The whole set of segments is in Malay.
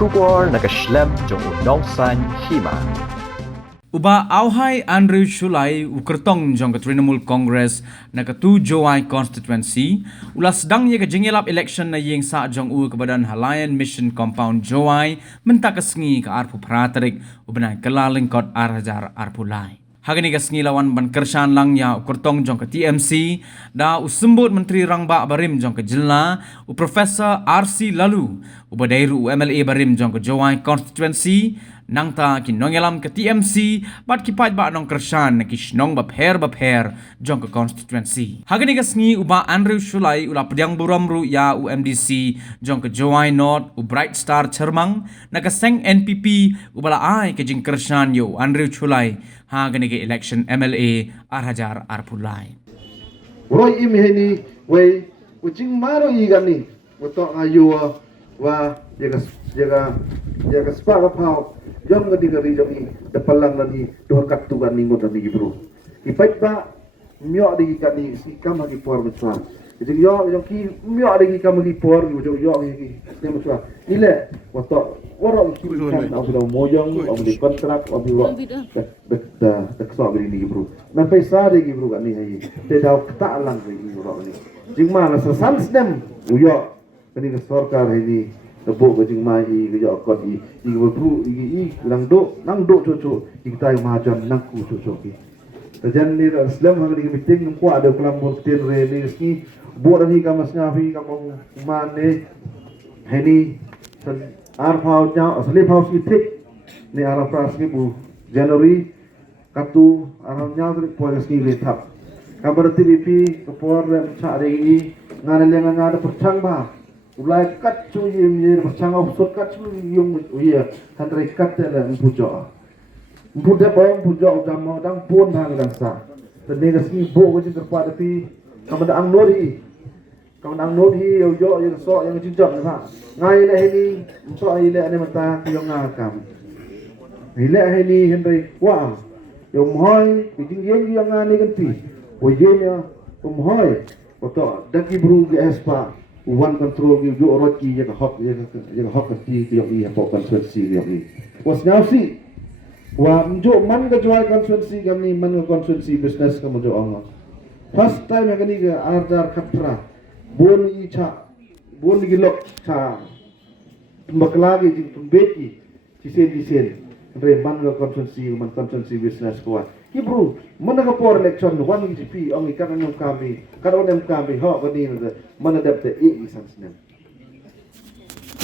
Shubor nakaslem jong unongsan Hima. Uba Awhai Andrew Shullai u Kyrtong jong ke Trinamool Congress na ke 2 Awhai constituency ula Sdang ye ke Jingïalap election na Ïingsah jong u ke badan Halayan Mission Compound Awhai mentak kesngi ke arpu praterik u benai kelalingkot arhajar arpulai. Hagani kesngi lawan ban kershan lang ya u Kyrtong jong ke TMC da u sembut Menteri Rangba Barim jong ke Jilla u Profesor RC Lalu u badairu u MLA Barim jong ke Awhai constituency nangta ki nongelam ke TMC bat ki paj ba nong kershan ki shnong bapher jong ke constituency. Hagani kesngi uba Andrew Shullai ula pediang buramru ya u MDC jong ke Awhai North u Bright Star Cermang na ke seng NPP ubala ai ke jing kershan yo Andrew Shullai hagani ke election MLA arhajar arpulai. Roy imi hini way ucing maro igani utok ayu wa jaga spa pau jom ngadi ngari jami depalang nani doa katugan ningot nani bro ipai ba myo adi kani si kam lagi por besar jadi yo ki myo adi kam lagi por yo ki nem besar ile wato warok ki kan au mojong au di kontrak au di wak tak so beri ni bro na paisa de bro kani hai te dau ta lang ni bro ni jingma na sasal snem yo kani sarkar ini tebuk ke jingmai ke jo kot i berbru i nang do cucu kita majan nang ku cucu ki tajan ni Islam hang di meeting ku ada kelam tin re ni ski buat ni ka masngafi ka mong mane heni arfau nya asli pau si tik ni arafras ni bu Januari katu arang nya tri po ski le thap kabar TVP ke por cha re ni ngane le ngada perchang ba ulai kat cu yim perchang au sot kat cu yung uya handre kat la mpujo mpude bang pujo jam dang pun hang dang sa tene ga sni bo ko jing terpa tapi kamada ang nori yo yo so yang jinjak na ngai le hini so ai le ane mata yo nga kam ile hini handre wa yo mohoi jing yang nga ni kan pi o yenya mohoi oto daki bru ge espa one control you do roki ya hok ki yo i po constituency yo i was now see wa mjo man ga joy constituency gamni man ga constituency business ka mjo ong first time ga ni ga ardar khatra bon i cha bon gi lok cha makla gi jing tumbeki disen re man ga constituency business ko ki bro mana ka por election one GP ong ikan ngam kami karon kami ho gani mana dapte e sansnem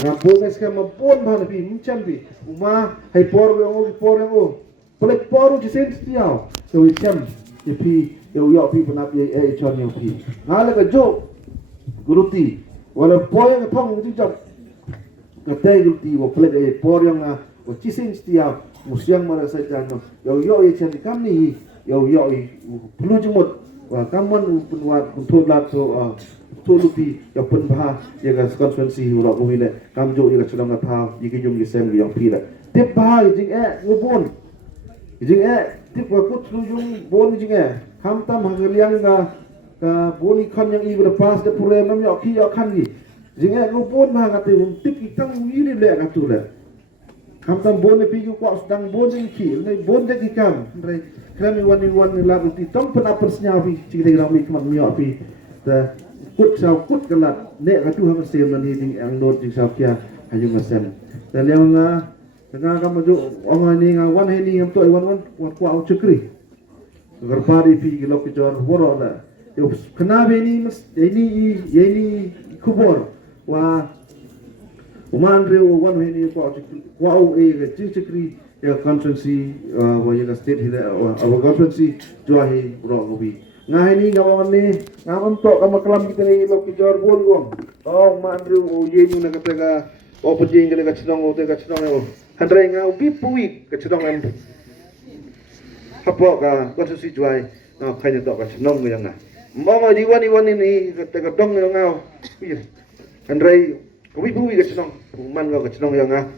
na bogas ka mapon bhan pi mchan pi uma hai por ngo plek poru jisen stiao so icham pi yo pi puna pi e chon yo pi ngala ka jo guruti wala poy nga thong ti jam ka tay guruti wo plek e por yang wo jisen stiao musyang mara saja no yo ye chen kam ni yo pelu jumut wa kamon punwat puntoblat so lupi yo pun bah ye ga constituency ro ko ile kam jo ye ga chulong ga tha ye ge yum ye sem yo pi la tip bah jing ngobon jing tip wa kut lu jung bon jing kam tam hagriang ga ka boni khan yang i ber pas de pure nam yo ki yo khan gi jing ngobon ma ga te tip ki tang wi ni le ga tu le kam tam bon ne pi ko Sdang bon ni ki ne bon de ki kam re krami wani la ti tom pena persnya pi ci de ram mi kam mi pi ta kut galat ne ka tu ham sem ni ding ang not ding sa kya hayu ngasem ta le nga kam jo ong ni nga wan he ni am to wan ko au chukri garpari pi ki lok jor woro la yo kana be ni mas ni kubor wa Umandre one way ko au e chikri ya constituency wa ya state hile our constituency jo hi ro gobi nga ni ga wan ni nga on to kam kalam kita ni lo ki jor bol wong oh mandre o ye ni na ka tega o pajing ga chnong o te ga chnong o handre nga bi pui ga chnong am hapo ga constituency jo ai na khain to ga chnong ga nga mama di wani ni ga te ga dong nga handre ko bi pui ga chnong man ga chnong yang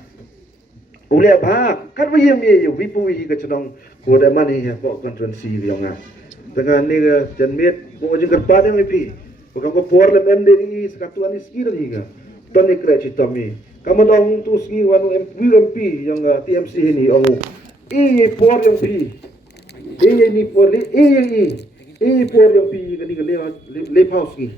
ule ba kan wi mi yu bi pui ga chnong ko da mani ya ko constituency yang dengan ni ga janmet bo jing pa de mi pi ko por le mem de ni skatuan skill ni ga to ni kre chi to mi kamadong tu ski wanu MP yang TMC ini ongu por yang pi ni por por yang pi gani le house ski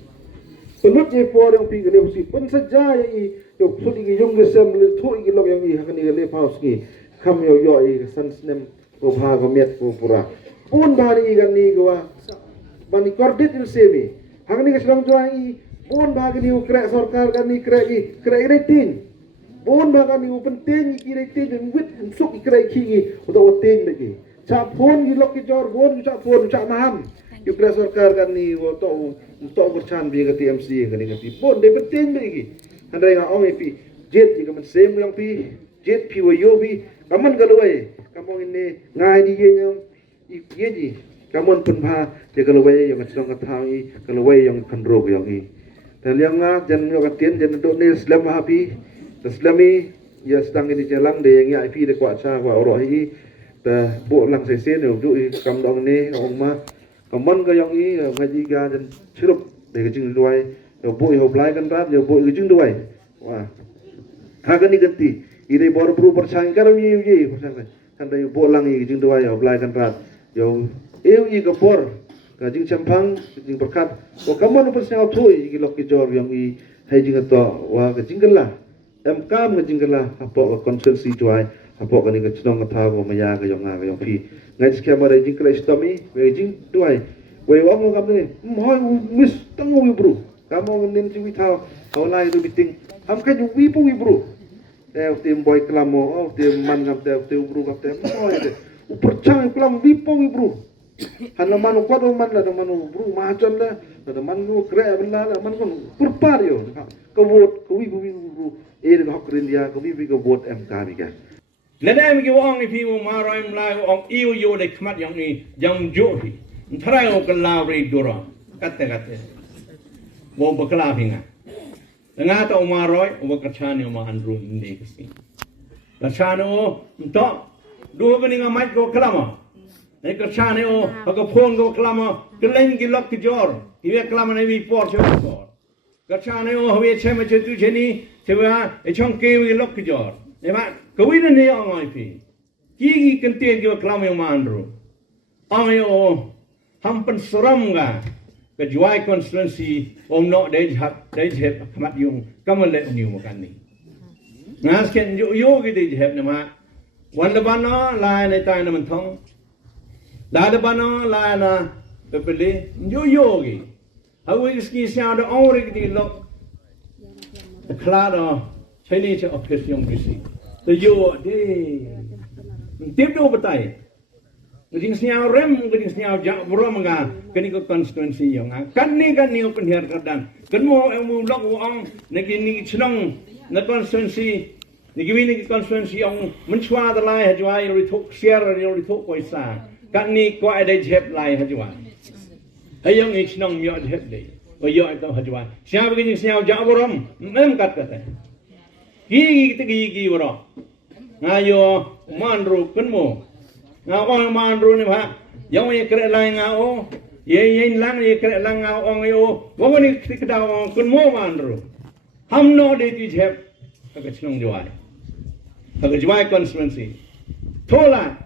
pelut por yang pi gani ski pun saja yang yo sudi gi yung gesem le thoi gi log yang gani le house ski kam yo san snem ko bha ko met ko pura pun bari gani gwa bani kordit il semi hangni geslam joai pun bagi ni ukrek sarkar gani krek rating pun bagi ni penting ki rating wit suk krek ki untuk rating lagi cap pun gi lok ki jor pun cap maham ukrek sarkar gani untuk bercan bi ke TMC gani pun de penting lagi andai ga ong pi jet ji kaman sem yang pi jet pi wo yo bi kaman galoi kamong ini ngai di ye ji kaman pun bha je galoi yang sedang katai galoi yang kandro yang i dan yang jan yo katien jan do ne islam hapi islami ya sedang ini jalan de yang IP de kwa cha wa ro hi ta bo lang se se ne ju kam dong ne ong ma kaman ga yang i ngaji ga jan chirup de ga jing luai yo bo ho blai kan rat yo bo ga jing luai wa ha ga ni ganti ide bor bru persang kar mi ye persang kan de bo lang i jing luai yo blai kan rat yo i ga bor ga jing champang jing berkat wa kaman per sa thoi gi lok ki jor yang i hai jing to wa ga jing la em kam ga jing la apo ga consensus tuai apo ga ni ga chnong ga tha go maya ga yong ga yong phi ngai skya ma re jing kla stomi we jing tuai we ong ga ne moi mis tang wi bru kamo nin ji wi tha Awhai du biting am ka ju wi pu wi bru tim boy klamo tim man ga tim bru ga tem moi de percaya klam wi pu wi bru han manu ko do man la manu bru ma chan la man nu kre bla la man kon purpar yo ko vot ko wi bru ga hok india ko wi ko vot em ka bi ga le dai mi wong ni pi mo ma roi mlai ong iu yo de khmat yang ni yang jo hi thrai o kala ri dora katte bo bakla pinga nga to ma roi o ka chani ma andru ni kisi la chano to do ga ni nga mai ko klama nei ka chani o ka phon ko klama keleng ki lok ki jor i ve klama nei vi por cho por ka chani o ve chema che tu cheni chewa e chong ke vi lok ki jor nei ma ko wi ne o ngai pi ki kan tien ki klama yo ma andru ong yo ham pen seram ga ke juai constituency om no de jep khamat yung kamale niu makan ni ngas ken yo ki de jep na ma wan da ban no la ne tai na man thong la da ban no la na pe pele yo ki ha wi ski sia da ong ri ki lo the cloud chini che office yung bisi the yo de tip do batai Gajing siaw rem, gajing siaw jak bro mga kani ko constituency yung kan ni open here kadan kan mo mo lok wong nagini chnong na constituency nagini constituency yung menchwa da lai hajwa ri thok share ri thok koi sa kan ni ko ai dai jep lai hajwa hayong ich nong myo jep dei ko yo to hajwa siaw gajing siaw jak bro mem kat kat gi bro ngayo manro kan mo ngao ong man ru ni pha yang ye kre lai ngao ye lang ye kre lang ngao ong yo wo ni tik da ong kun mo man ru ham no de ti jep ka chnong jwai ka jwai constituency thola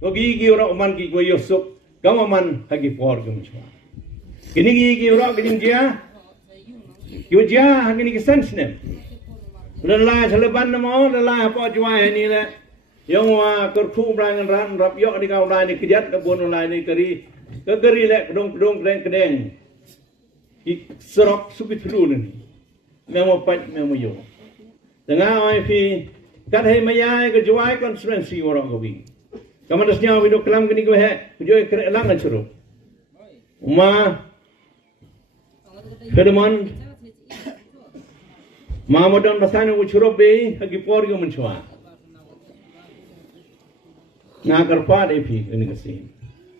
go gi ro man gi go yosuk ka man ha gi por gum chwa kini gi ro ga jing ja yo ja ha ni ki sense ne la chale ban mo la po jwai ni le yang wa kertu berangan ran rap yok di kau lain ni kejat kebun lain ni keri le kedong kedeng ik serok supit flu ni memo pat memo yo dengan IP kat hai maya ke juai constituency orang kopi kamu dasnya video kelam kini ke he juai kere lang kan suruh uma kedeman mamodan basane uchurob be hagi por yo menchwa nga karpa de phi ni kasi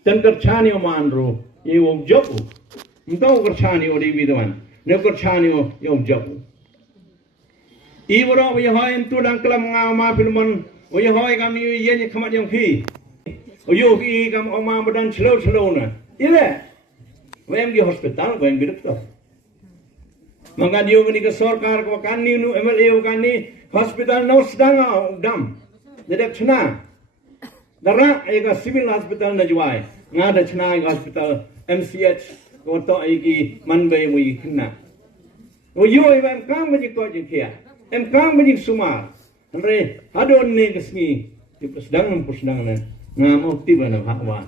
tan kar chani o manro ye om jobu mto kar chani o de bidan ne kar chani o yom jobu i boro we hoy en tu dang klam nga ma filmon we hoy kam ni ye ni khamat yong phi o yo ki kam o ma bodan chlo na ile wem gi hospital wem gi doctor manga dio ni ka sarkar ko kan ni nu MLA kan ni hospital no Sdang dam nedek chna dara ega civil hospital na juai ngada chna hospital MCH ko to igi manbe wi khna o yo em kam ji ko ji kia em kam ji sumar andre hadon ne kesni di Sdang na ngam ti bana bhagwan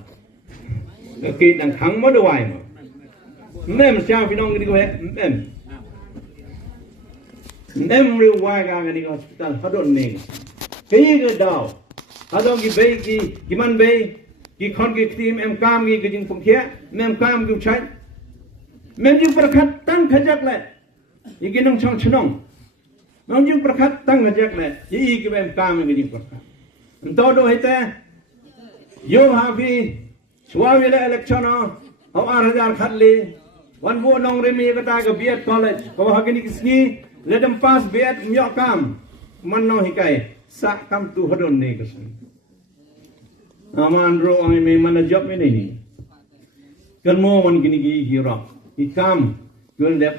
ke dang khang mo do wai mo nem sia pinong ni ko em riu wai ga ni hospital hadon ne ke ga daw hadon gi be gi man be gi khon gi tim em kam gi jing pung khia mem kam gi chai mem ji prakhat tang khajak le yi gi nong chong chnong nong ji prakhat tang khajak le yi gi em kam gi jing prakhat ento do hete yo ha vi swavile election au 8000 khatli wan bo nong remi ka ta ka biat college ko ha gi kisni let them pass biat myo kam man no hikai sa kam tu hadon ne kasan aman ro ai me man job me ni kan mo man gini gi hiro I kam gul de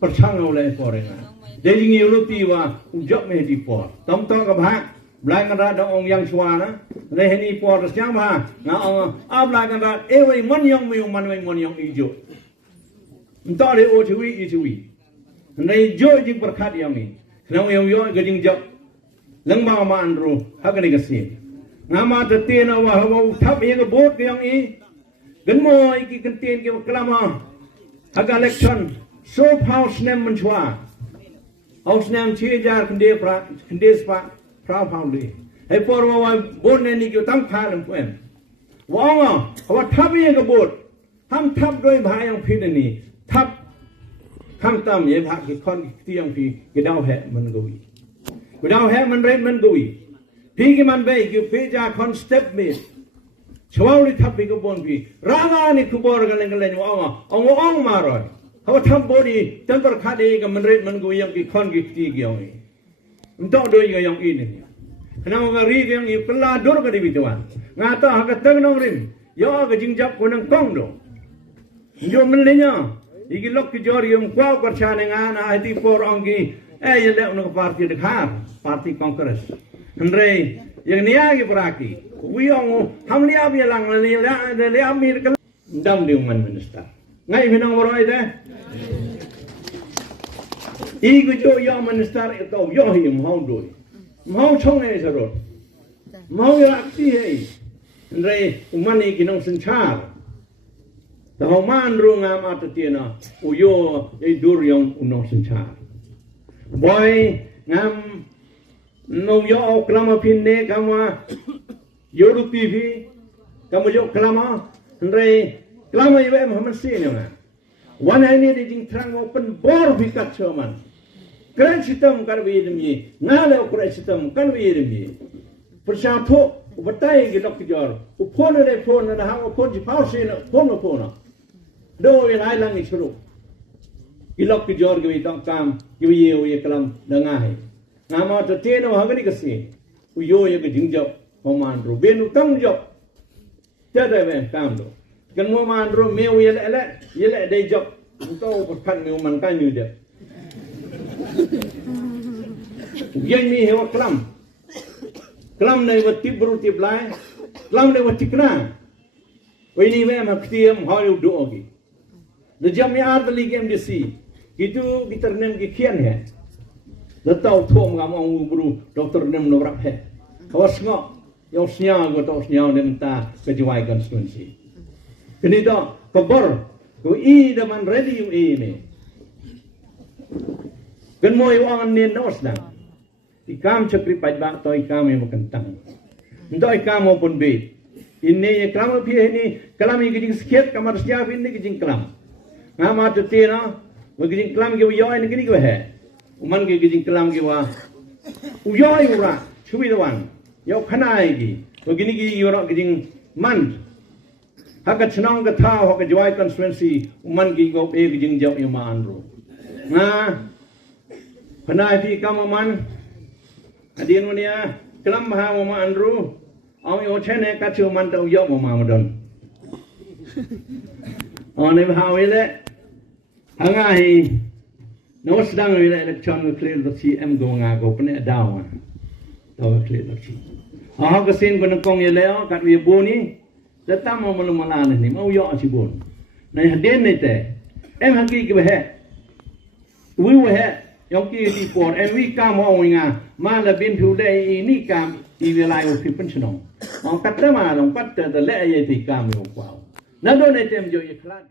perchang ole pore na de jing yu ti wa job me di por tom to ka bha blai kan ra dong ong yang chwa na le heni por syang ba na ong a blai kan ra e wei mon yong me man wei mon yong I jo nto le o chui I chui nei jo jing perkhat yang ni nang yong yo ga jing job lang ba ma andru ha ga ni ga si ngama te te na wa ha thap ye ga bot yang I gan mo I ki kan ten ke klama ha ga election so house nem man chwa house nem chi jar kande pra kande spa pra phang le hai por wa bon ne ni ke tang pha lam puen wa nga wa thap ye ga bot ham thap doi bha yang phi ni thap kham tam ye bha ki khon ti yang phi ke dau he man go I ke dau he man re man go I phi ke man be ke phi ja khon step me chwau li thap bi ko bon phi raga ni ku bor ga leng leng wa ong ma roi ha thap body tan par kha de ga man re man go yang ki khon ki ti ki yang I nto do ga yang I ni kana ga ri ga yang I pla dor ga di bi tuan nga ta ha ga tang nong rim yo ga jing jap ko nang kong do yo man le nya Igi lok ki jor yung kwa kwa chane nga na hati por ongi ye le uno parti de khar parti congress andre yang niya gi praki wi ong ham liya bi lang le amir ka dam diung man minister ngai binang boroi de igi jo yo minister to yo hi mau do mau chong ne sa ro mau ya ti hei andre umani gi nong sin char the man runga mata tiena uyo e durion uno sencha boy ngam no yo klama pinne kama yoru tv kama yo klama andre klama ibe Muhammad sine na one I need jing trang open bor bikat chairman grand system kar wi demi ngale okra system kar wi demi persha tho batai gi dok jor upon le phone na ha upon ji pause na phone do yang ai lang isuru ilok ki jor gi tong kam gi ye kalam dangai ngama to teno hagani kasi uyo ye gi jingjo moman ro benu tang jo tada ben kam do kan moman ro meu ye le dei jo to pat meu man kan yu de ye mi he kalam nei wat tibru tiblai kalam nei wat tikna we ni me ma ktiem ha yu do gi the jamiar the league MDC itu biternem ki khian he the tau thom ngam ong bru doctor nem no rap he kawas ngo yo snya go to snya nem ta ke jiwai constituency kini do kobor ko I da man ready you ni kan mo yu ang nen no Sdang ikam chakri pai ba to ikam e makantang ndo ikam mo pun be inne ye klam phi ni kalam gi jing skhet kamar sia phi ni gi jing klam ngama to tena wa gi jing klam gi yo ni gi he uman gi jing klam gi wa u yo yu ra chui da wan yo khanai gi wa gi ni gi yo ra gi jing man ha ka chnong ga tha ho ka joy constituency uman gi go be gi jing jaw yu ma an ro nga khanai phi kam man adien wania klam ha ma an ro ông yêu thế này các trường man đâu dọc mà đồn, ông này hào ấy đấy, hàng ngày no Sdang Ilkeshon clear the sea go ngago pene dawa tawa clear the sea ha ka sen ko kong yeleo kat wi boni datang mo malumala ni mau yo si bon na den ni te em haki ke he we he yong ki ti por em wi ka mo nga ma la bin thu le ni kam i vi lai o fi pensionong ong kat ma long pat te le ye ti kam yo kwa na do ne tem jo ye khla